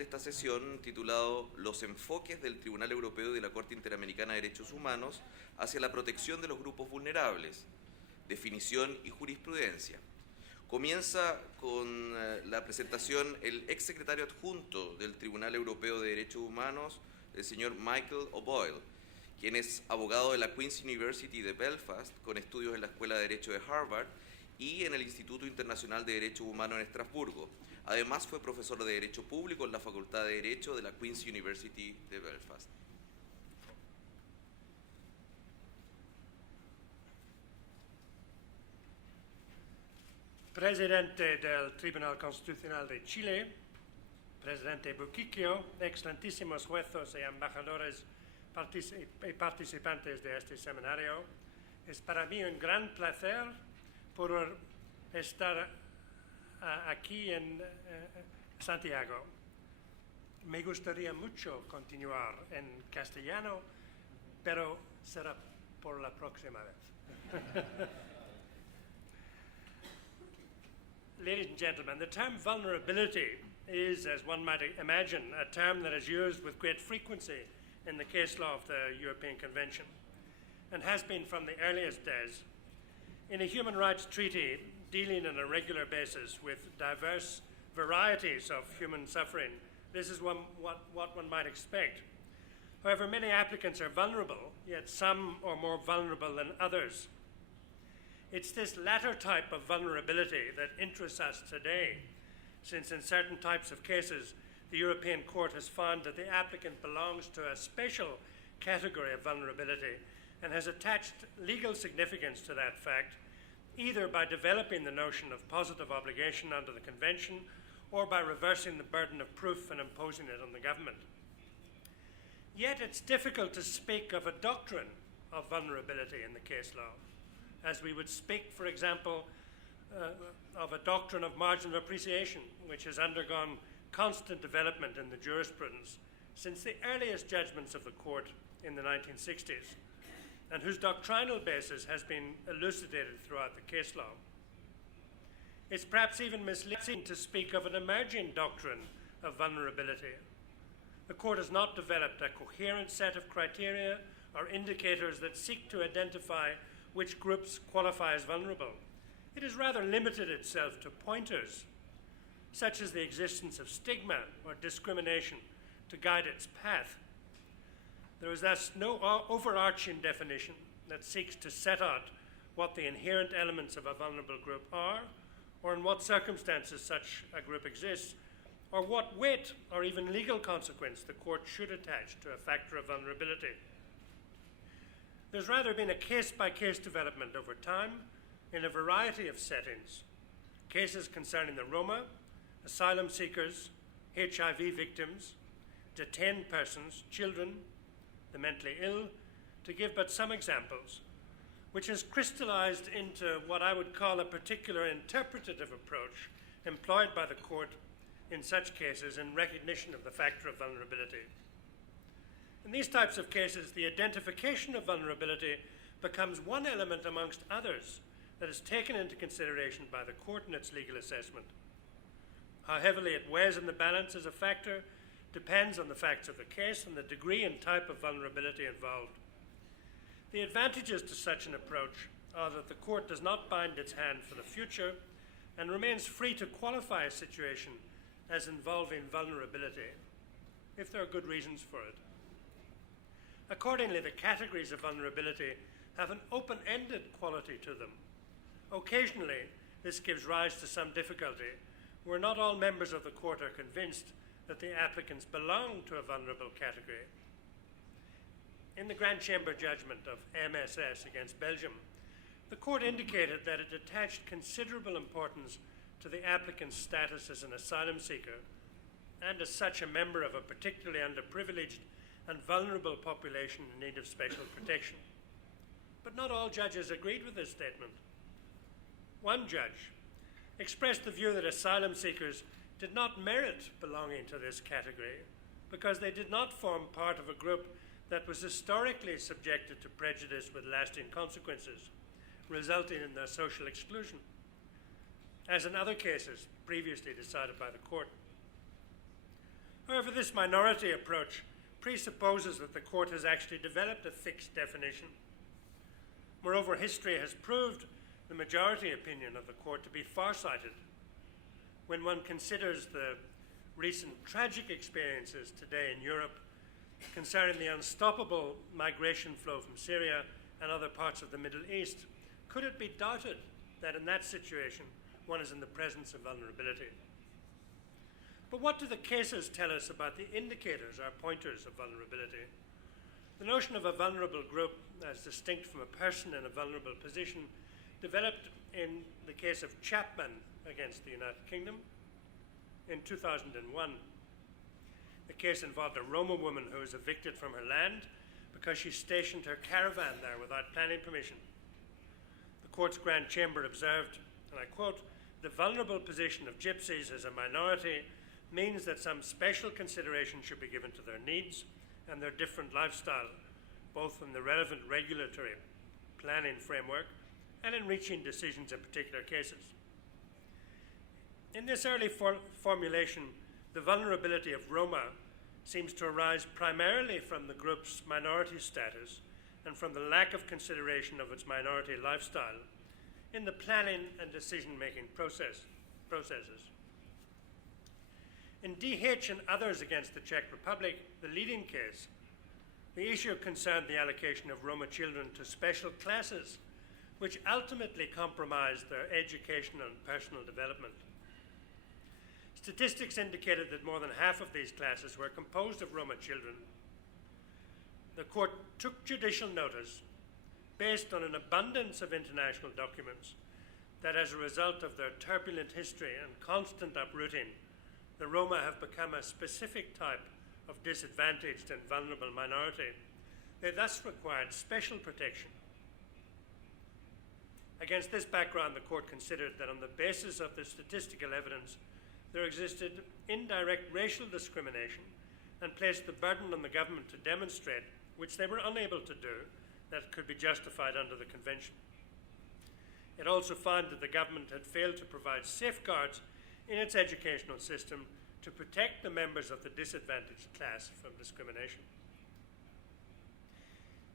de esta sesión titulado Los enfoques del Tribunal Europeo y de la Corte Interamericana de Derechos Humanos hacia la protección de los grupos vulnerables, definición y jurisprudencia. Comienza con la presentación el exsecretario adjunto del Tribunal Europeo de Derechos Humanos, el señor Michael O'Boyle, quien es abogado de la Queen's University de Belfast, con estudios en la Escuela de Derecho de Harvard y en el Instituto Internacional de Derechos Humanos en Estrasburgo. Además, fue profesor de Derecho Público en la Facultad de Derecho de la Queen's University de Belfast. Presidente del Tribunal Constitucional de Chile, Presidente Buquiquio, excelentísimos jueces y embajadores y participantes de este seminario, es para mí un gran placer poder estar aquí en Santiago. Me gustaría mucho continuar en castellano, pero será por la próxima vez. Ladies and gentlemen, the term vulnerability is, as one might imagine, a term that is used with great frequency in the case law of the European Convention, and has been from the earliest days. In a human rights treaty dealing on a regular basis with diverse varieties of human suffering, this is what one might expect. However, many applicants are vulnerable, yet some are more vulnerable than others. It's this latter type of vulnerability that interests us today, since in certain types of cases, the European Court has found that the applicant belongs to a special category of vulnerability and has attached legal significance to that fact, either by developing the notion of positive obligation under the Convention or by reversing the burden of proof and imposing it on the government. Yet it's difficult to speak of a doctrine of vulnerability in the case law, as we would speak, for example, of a doctrine of marginal appreciation, which has undergone constant development in the jurisprudence since the earliest judgments of the court in the 1960s, and whose doctrinal basis has been elucidated throughout the case law. It's perhaps even misleading to speak of an emerging doctrine of vulnerability. The court has not developed a coherent set of criteria or indicators that seek to identify which groups qualify as vulnerable. It has rather limited itself to pointers, such as the existence of stigma or discrimination, to guide its path. There is thus no overarching definition that seeks to set out what the inherent elements of a vulnerable group are, or in what circumstances such a group exists, or what weight or even legal consequence the court should attach to a factor of vulnerability. There's rather been a case-by-case development over time in a variety of settings, cases concerning the Roma, asylum seekers, HIV victims, detained persons, children, the mentally ill, to give but some examples, which has crystallized into what I would call a particular interpretative approach employed by the court in such cases in recognition of the factor of vulnerability. In these types of cases, the identification of vulnerability becomes one element amongst others that is taken into consideration by the court in its legal assessment. How heavily it weighs in the balance as a factor depends on the facts of the case and the degree and type of vulnerability involved. The advantages to such an approach are that the court does not bind its hand for the future and remains free to qualify a situation as involving vulnerability, if there are good reasons for it. Accordingly, the categories of vulnerability have an open-ended quality to them. Occasionally, this gives rise to some difficulty, where not all members of the court are convinced that the applicants belong to a vulnerable category. In the Grand Chamber judgment of MSS against Belgium, the court indicated that it attached considerable importance to the applicant's status as an asylum seeker and as such a member of a particularly underprivileged and vulnerable population in need of special protection. But not all judges agreed with this statement. One judge expressed the view that asylum seekers did not merit belonging to this category because they did not form part of a group that was historically subjected to prejudice with lasting consequences, resulting in their social exclusion, as in other cases previously decided by the court. However, this minority approach presupposes that the court has actually developed a fixed definition. Moreover, history has proved the majority opinion of the court to be far-sighted when one considers the recent tragic experiences today in Europe concerning the unstoppable migration flow from Syria and other parts of the Middle East. Could it be doubted that in that situation one is in the presence of vulnerability? But what do the cases tell us about the indicators or pointers of vulnerability? The notion of a vulnerable group as distinct from a person in a vulnerable position developed in the case of Chapman against the United Kingdom in 2001. The case involved a Roma woman who was evicted from her land because she stationed her caravan there without planning permission. The court's Grand Chamber observed, and I quote, "The vulnerable position of gypsies as a minority means that some special consideration should be given to their needs and their different lifestyle, both in the relevant regulatory planning framework and in reaching decisions in particular cases." In this early formulation, the vulnerability of Roma seems to arise primarily from the group's minority status and from the lack of consideration of its minority lifestyle in the planning and decision-making processes. In DH and others against the Czech Republic, the leading case, the issue concerned the allocation of Roma children to special classes, which ultimately compromised their educational and personal development. Statistics indicated that more than half of these classes were composed of Roma children. The court took judicial notice, based on an abundance of international documents, that as a result of their turbulent history and constant uprooting, the Roma have become a specific type of disadvantaged and vulnerable minority. They thus required special protection. Against this background, the court considered that on the basis of the statistical evidence, there existed indirect racial discrimination and placed the burden on the government to demonstrate, which they were unable to do, that it could be justified under the Convention. It also found that the government had failed to provide safeguards in its educational system to protect the members of the disadvantaged class from discrimination.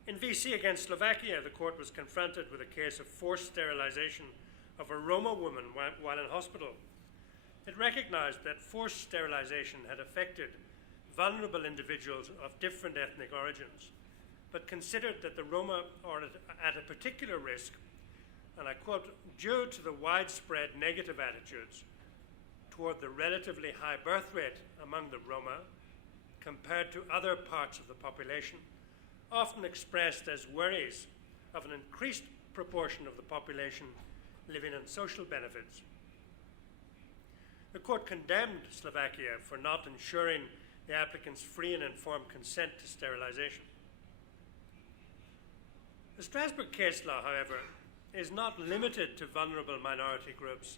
In VC against Slovakia, the court was confronted with a case of forced sterilization of a Roma woman while in hospital. It recognized that forced sterilization had affected vulnerable individuals of different ethnic origins, but considered that the Roma are at a particular risk, and I quote, "due to the widespread negative attitudes toward the relatively high birth rate among the Roma compared to other parts of the population, often expressed as worries of an increased proportion of the population living on social benefits." The court condemned Slovakia for not ensuring the applicant's free and informed consent to sterilization. The Strasbourg case law, however, is not limited to vulnerable minority groups.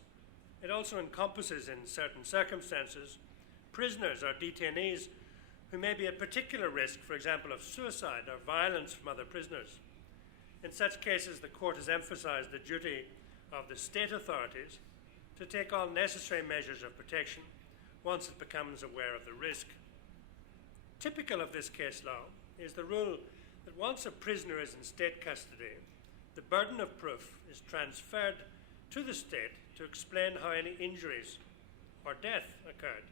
It also encompasses, in certain circumstances, prisoners or detainees who may be at particular risk, for example, of suicide or violence from other prisoners. In such cases, the court has emphasized the duty of the state authorities to take all necessary measures of protection once it becomes aware of the risk. Typical of this case law is the rule that once a prisoner is in state custody, the burden of proof is transferred to the state to explain how any injuries or death occurred.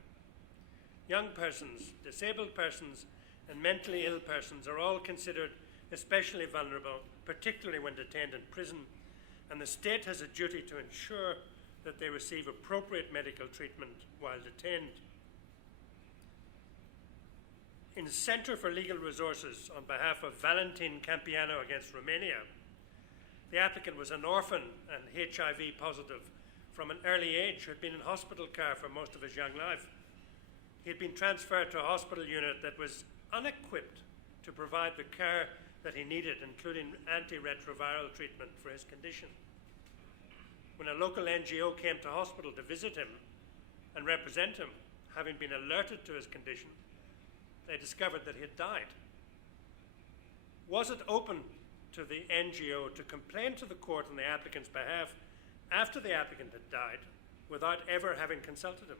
Young persons, disabled persons, and mentally ill persons are all considered especially vulnerable, particularly when detained in prison, and the state has a duty to ensure that they receive appropriate medical treatment while detained. In Center for Legal Resources, on behalf of Valentin Campiano against Romania, the applicant was an orphan and HIV positive from an early age who had been in hospital care for most of his young life. He had been transferred to a hospital unit that was unequipped to provide the care that he needed, including antiretroviral treatment for his condition. When a local NGO came to hospital to visit him and represent him, having been alerted to his condition, they discovered that he had died. Was it open to the NGO to complain to the court on the applicant's behalf after the applicant had died without ever having consulted him?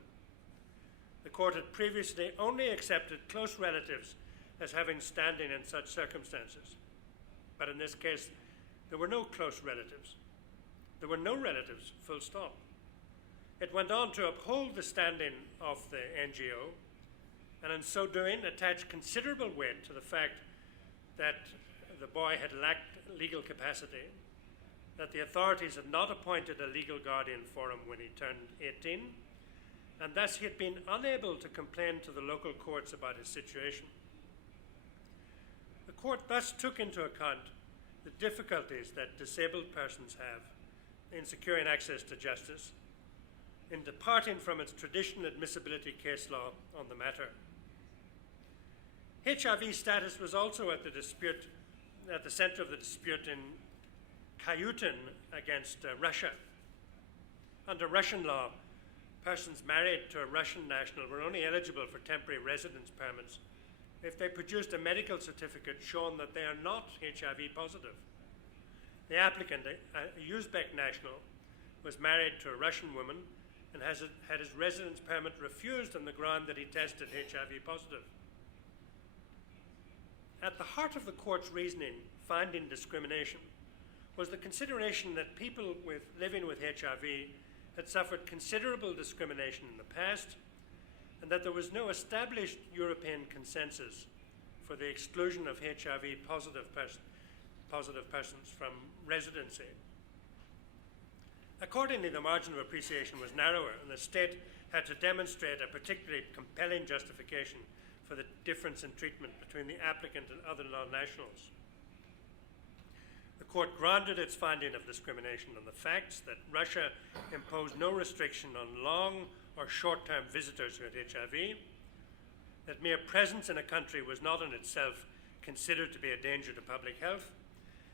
The court had previously only accepted close relatives as having standing in such circumstances. But in this case, there were no close relatives. There were no relatives, full stop. It went on to uphold the standing of the NGO, and in so doing attached considerable weight to the fact that the boy had lacked legal capacity, that the authorities had not appointed a legal guardian for him when he turned 18, and thus he had been unable to complain to the local courts about his situation. The court thus took into account the difficulties that disabled persons have in securing access to justice, in departing from its traditional admissibility case law on the matter. HIV status was also at the center of the dispute in Kayutin against Russia. Under Russian law, persons married to a Russian national were only eligible for temporary residence permits if they produced a medical certificate showing that they are not HIV positive. The applicant, a Uzbek national, was married to a Russian woman and had his residence permit refused on the ground that he tested HIV positive. At the heart of the court's reasoning finding discrimination was the consideration that people living with HIV had suffered considerable discrimination in the past, and that there was no established European consensus for the exclusion of HIV positive persons from residency. Accordingly, the margin of appreciation was narrower, and the state had to demonstrate a particularly compelling justification for the difference in treatment between the applicant and other non-nationals. The court grounded its finding of discrimination on the facts that Russia imposed no restriction on long or short-term visitors who had HIV, that mere presence in a country was not in itself considered to be a danger to public health,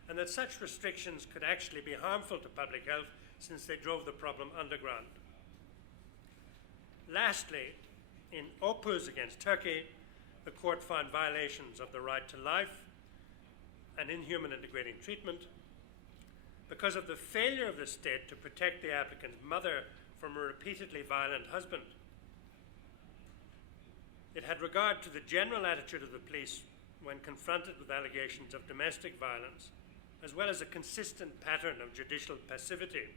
and that such restrictions could actually be harmful to public health since they drove the problem underground. Lastly, in Opuz against Turkey, the court found violations of the right to life and inhuman and degrading treatment because of the failure of the state to protect the applicant's mother from a repeatedly violent husband. It had regard to the general attitude of the police when confronted with allegations of domestic violence, as well as a consistent pattern of judicial passivity.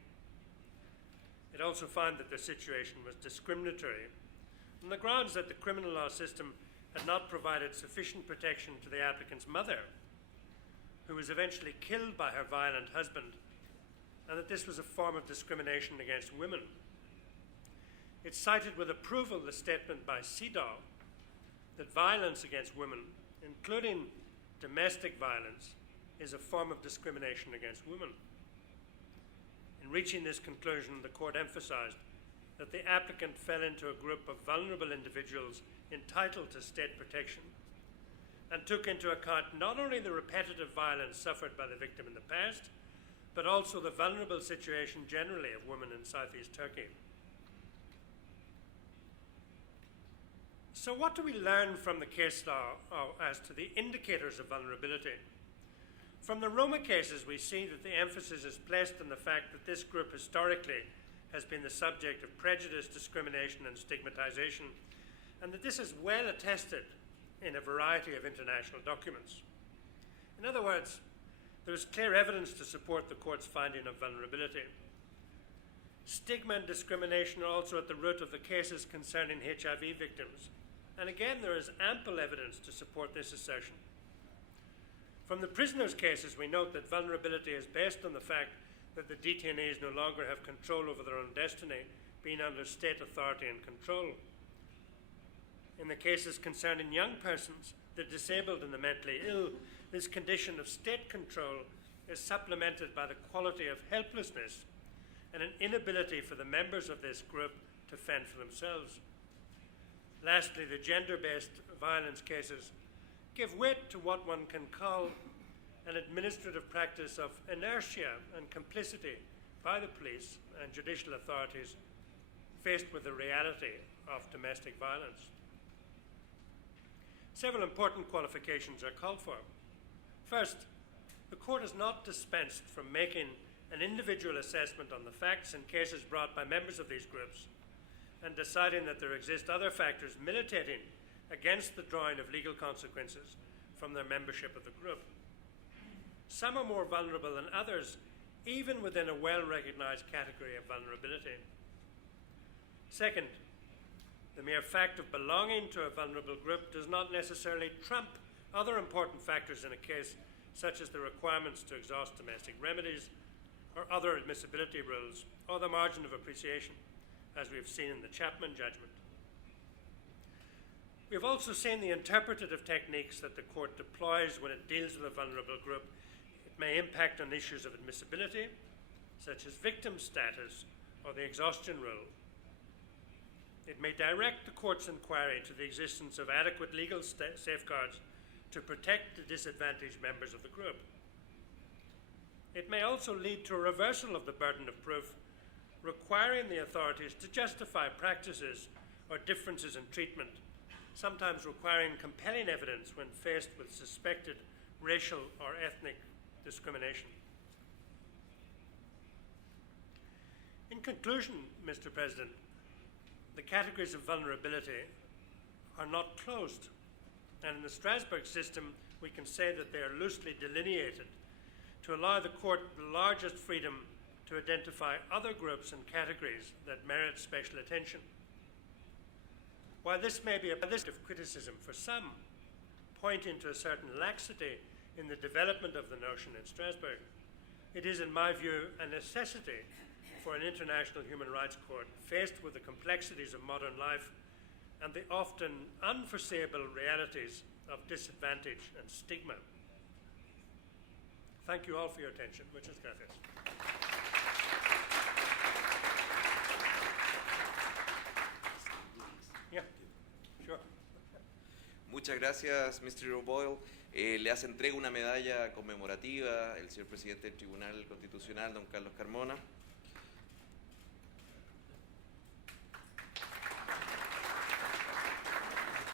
It also found that the situation was discriminatory on the grounds that the criminal law system had not provided sufficient protection to the applicant's mother, who was eventually killed by her violent husband, and that this was a form of discrimination against women. It cited with approval the statement by CEDAW that violence against women, including domestic violence, is a form of discrimination against women. In reaching this conclusion, the court emphasized that the applicant fell into a group of vulnerable individuals entitled to state protection, and took into account not only the repetitive violence suffered by the victim in the past, but also the vulnerable situation generally of women in southeast Turkey. So what do we learn from the case law as to the indicators of vulnerability? From the Roma cases, we see that the emphasis is placed on the fact that this group historically has been the subject of prejudice, discrimination, and stigmatization, and that this is well attested in a variety of international documents. In other words, there is clear evidence to support the court's finding of vulnerability. Stigma and discrimination are also at the root of the cases concerning HIV victims, and again there is ample evidence to support this assertion. From the prisoners' cases, we note that vulnerability is based on the fact that the detainees no longer have control over their own destiny, being under state authority and control. In the cases concerning young persons, the disabled and the mentally ill, this condition of state control is supplemented by the quality of helplessness and an inability for the members of this group to fend for themselves. Lastly, the gender-based violence cases give weight to what one can call an administrative practice of inertia and complicity by the police and judicial authorities faced with the reality of domestic violence. Several important qualifications are called for. First, the court is not dispensed from making an individual assessment on the facts and cases brought by members of these groups, and deciding that there exist other factors militating against the drawing of legal consequences from their membership of the group. Some are more vulnerable than others, even within a well-recognized category of vulnerability. Second, the mere fact of belonging to a vulnerable group does not necessarily trump other important factors in a case, such as the requirements to exhaust domestic remedies or other admissibility rules, or the margin of appreciation, as we have seen in the Chapman judgment. We have also seen the interpretative techniques that the court deploys when it deals with a vulnerable group. It may impact on issues of admissibility, such as victim status or the exhaustion rule. It may direct the court's inquiry to the existence of adequate legal safeguards to protect the disadvantaged members of the group. It may also lead to a reversal of the burden of proof, requiring the authorities to justify practices or differences in treatment, sometimes requiring compelling evidence when faced with suspected racial or ethnic discrimination. In conclusion, Mr. President, the categories of vulnerability are not closed, and in the Strasbourg system, we can say that they are loosely delineated to allow the court the largest freedom to identify other groups and categories that merit special attention. While this may be a list of criticism for some, pointing to a certain laxity in the development of the notion in Strasbourg, it is, in my view, a necessity for an international human rights court faced with the complexities of modern life and the often unforeseeable realities of disadvantage and stigma. Thank you all for your attention. Muchas gracias. Yeah, sure. Muchas gracias, Mr. O'Boyle. Le hace entrega una medalla conmemorativa el señor presidente del Tribunal Constitucional, don Carlos Carmona.